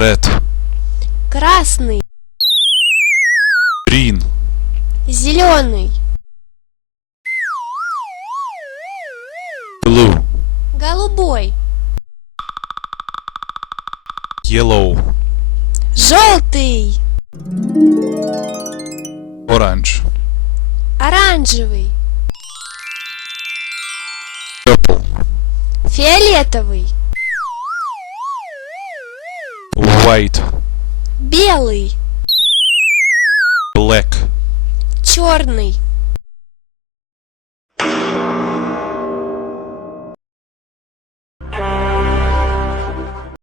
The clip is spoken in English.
red, красный, green, зеленый, blue, голубой, yellow, желтый, orange, оранжевый, purple, фиолетовый, white, белый, black, черный,